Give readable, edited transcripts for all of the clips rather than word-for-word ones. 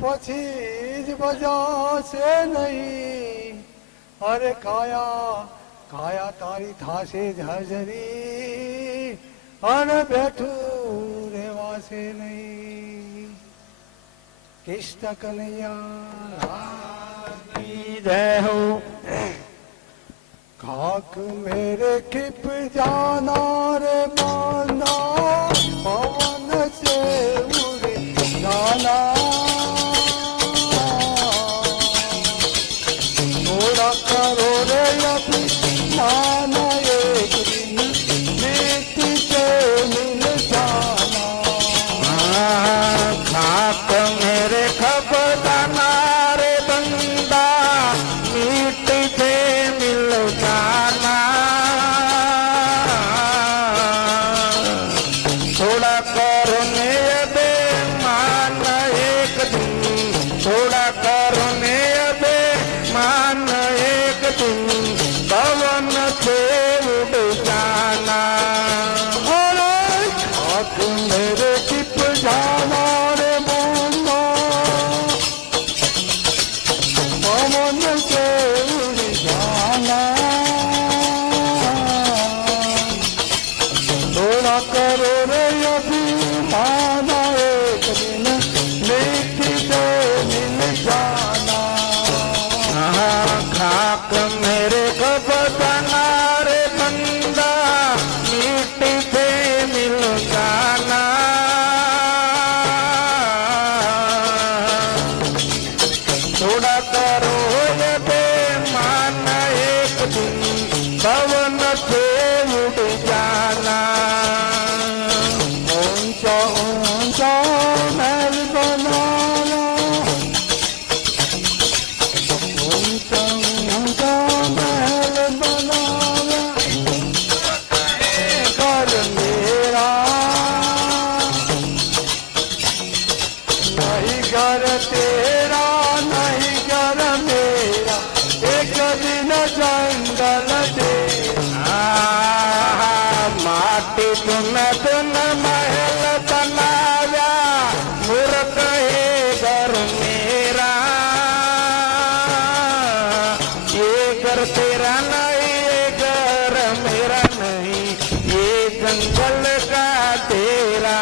પછી જ બજાશે નહીં. અરે કાયા કાયા તારી થાશે જ હાજરી અને બેઠું રેવાશે નહીં. કૃષ્ણ કનૈયા જય હો. खाक मेरे खिप जाना रे माना पवन से उड़ जाना. थोड़ा करो रे अभी माना एक दिन मीत से मिल जाना. खाक मेरे खप जाना रे बंदा मीट से मिल जाना. थोड़ा करो ने अबे मान एक दिन, थोड़ा करो ने अबे मान एक दिन पवन से उड़ जाना. खाक मेरे खिप जाना रे माना पवन से उड़ जाना. थोड़ा करो रे अभी माना एक दिन मीत से मिल जाना. खाक मेरे कब जाना रे बंदा मिट्टी से मिल जाना. थोड़ा करो ये बेमान एक दिन पवन से उड़ जाना. ऊंचा ऊंचा महल बनाना ऊंचा ऊंचा महल बनाना घर मेरा नहीं घर तेरा नहीं घर मेरा एक दिन जंगल तेरा. माटी तुम महल बनाया मूर्ख है घर मेरा. ये घर तेरा नहीं ये घर मेरा नहीं ये जंगल का तेरा.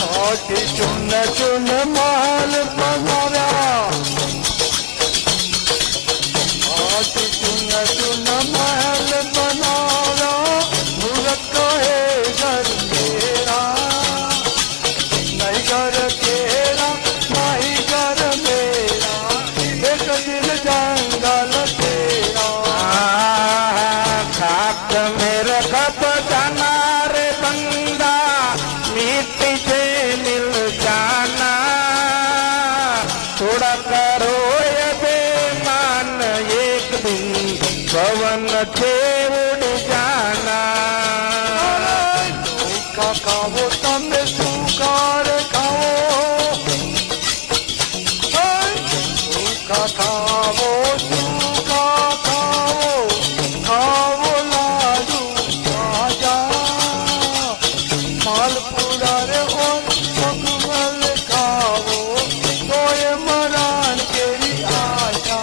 माटी चुन चुन महल बनाया माटी चुन चुन महल बनाया मूर्ख है घर मेरा नहीं घर तेरा नहीं घर मेरा एक दिन जंगल तेरा. खाक मेरे खप जाना रे बंदा मिट्टी से मिल जाना. थोड़ा करो ये बेमान एक दिन पवन से उड़ जाना. सूखा खाओ तम सुखार खाओ सूखा खाओ सूखा खाओ खाओ लाडू राजा मालपुरा रे और मखमल खाओ तोय मरान केरी आशा.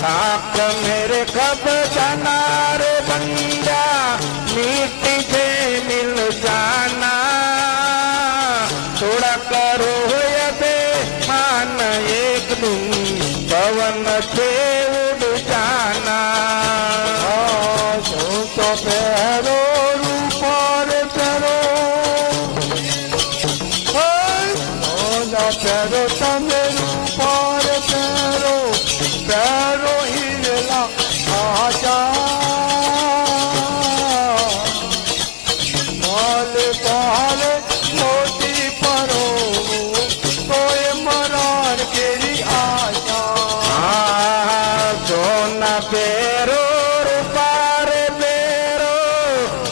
खाक मेरे कब जाना रे बंदा मिट्टी से मिल जाना. थोड़ा करो ये बेमान एक दिन पवन से उड़ जाना. तो पैरो रूपार पैरो पैरो तमे रूपार पैरो पैरो हिरला आजा माल पाल मोती परो तोय मरार केरी आशा. सोना पेरो रूपार पेरो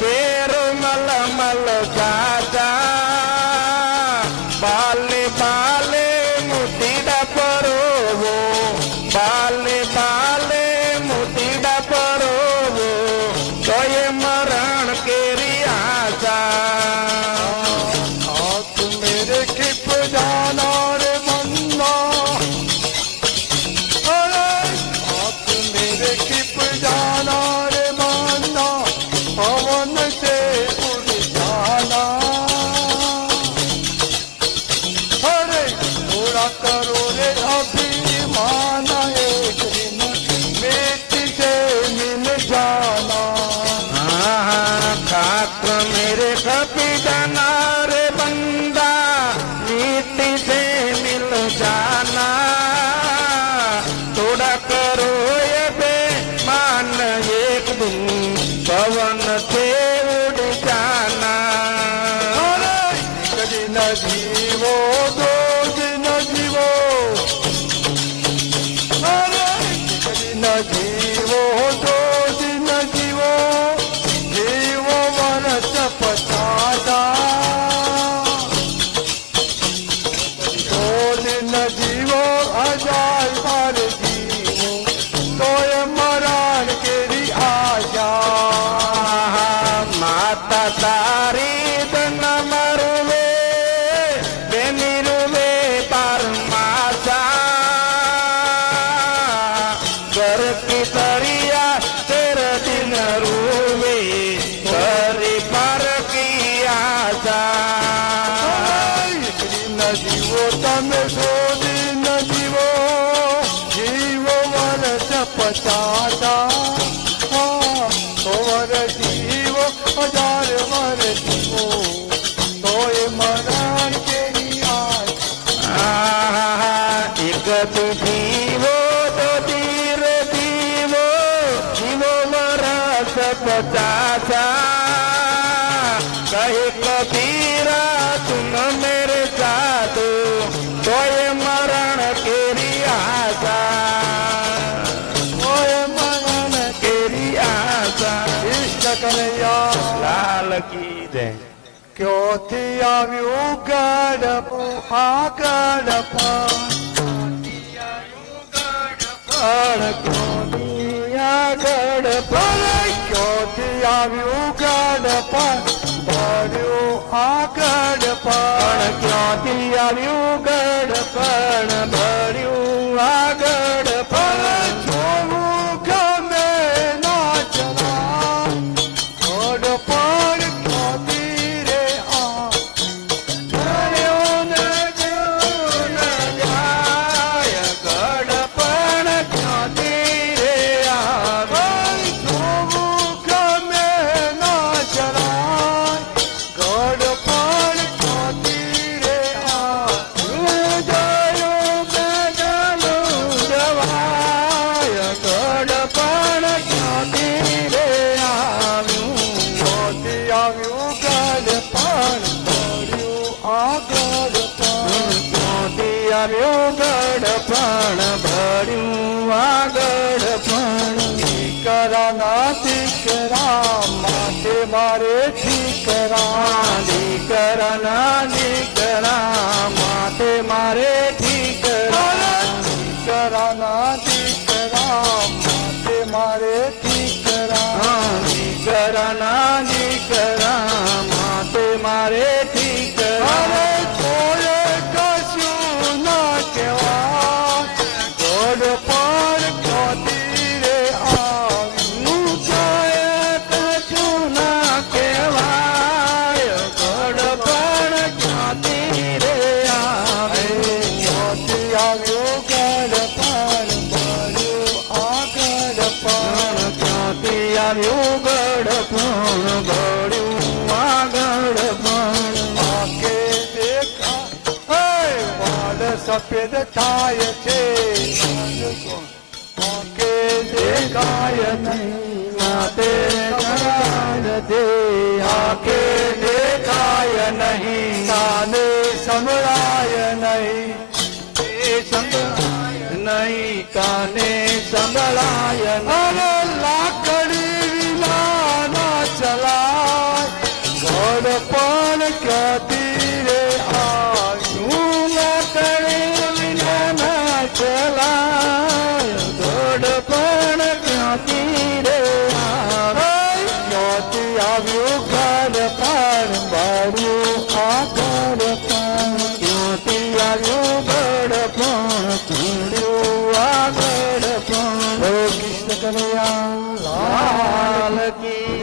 पेरो मलमल गाजा. बाले बाले मुतीड़ा परो वो बाले बाले मुतीड़ा परो वो तो ये मरण केरी आशा. आप मेरे खिप જીવો દો દિન જીવો અરે દિન જીવો દો દિન જીવો જીવો વર્ષ 50 દો દિન જીવો 1000 વાર જીવો તોય મરણ કેરી આશા માતા તારી ધન મરુવે બેની રૂવે પરમાશા ઘર કી તરિયા તેર દિન રૂવે ઘરી પર કી આશા દિન જીવો તમે દો દિન જીવો જીવો વર્ષ 50 તો વર જીવો 1000 વર જીવો તોય મરણ કેરી આહા એક તું જીવો તો ધીર જીવો જીવો વરસ 50 કહે કબીરા તુમ મેરે સાથ તોય મરણ કેરી આશા તોય મરણ કેરી આશા ઇષ્ટ કનૈયા લાલ કી જય ક્યોથી આવ્યું ગડપ આ ગડપ ક્યોથી આવ્યું ગડપ ભર્યું આ ગડપ ક્યાંથી આવ્યું ગડપણ ભર્યું આગળ જોવું ગમે નાચના ગડપણ ક્યોથી રે આ ભર્યો ન ગયું ન જાય ગડપણ ક્યાંથી રે આવે જોવું ગમે નાચના ગડપણ ક્યોથી રે આ જોયું મેઘનું જવાય ગડપણ ક્યાંથી રે આવ્યું ક્યોથી આવ્યું ગડપણ ભર્યું આ ગડપણ ક્યાંથી આવ્યું ગડપણ ભર્યું આગળ પણ દીકરાના દીકરા માટે મારે દીકરા દીકરાના દીકરા માથે મારે ઠીકરા દીકરાના દીકરા માટે મારે દીકરા દીકરાના દીકરા માથે મારે ઠીકરા અરે કોઈએ કશું ના કહેવા ગોડ પર ક્યોથી રે આવ્યું કશું ના કહેવાય ગડપણ ક્યાંથી રે આવે ક્યોથી આવ્યું ગડપણ ભર્યું આ ગડપણ ક્યાંથી આવ્યું ગડપણ ભર્યું આગળ પણ આંખે દેખા હે વાળ સફેદ થાય છે આંખે દેખાય નહીં માતે કરાય દે આંખે દેખાય નહીં કાને સંભળાય નહીં એ સંભળાય નહીં કાને સંભળાય નહીં અરે લાકડી વિના ના ચલાય ગોડપણ ક્યાંથી રે આવ્યું લાકડી વિના ના ચલાય ગોડપણ ક્યાંથી રે આવે ક્યાંથી આવ્યું ગડપણ ભર્યું આ ગડપણ ક્યાંથી આવ્યું ગડપણ કુડ્યું આગળ પણ ઓ કૃષ્ણ કનૈયા લાલ કી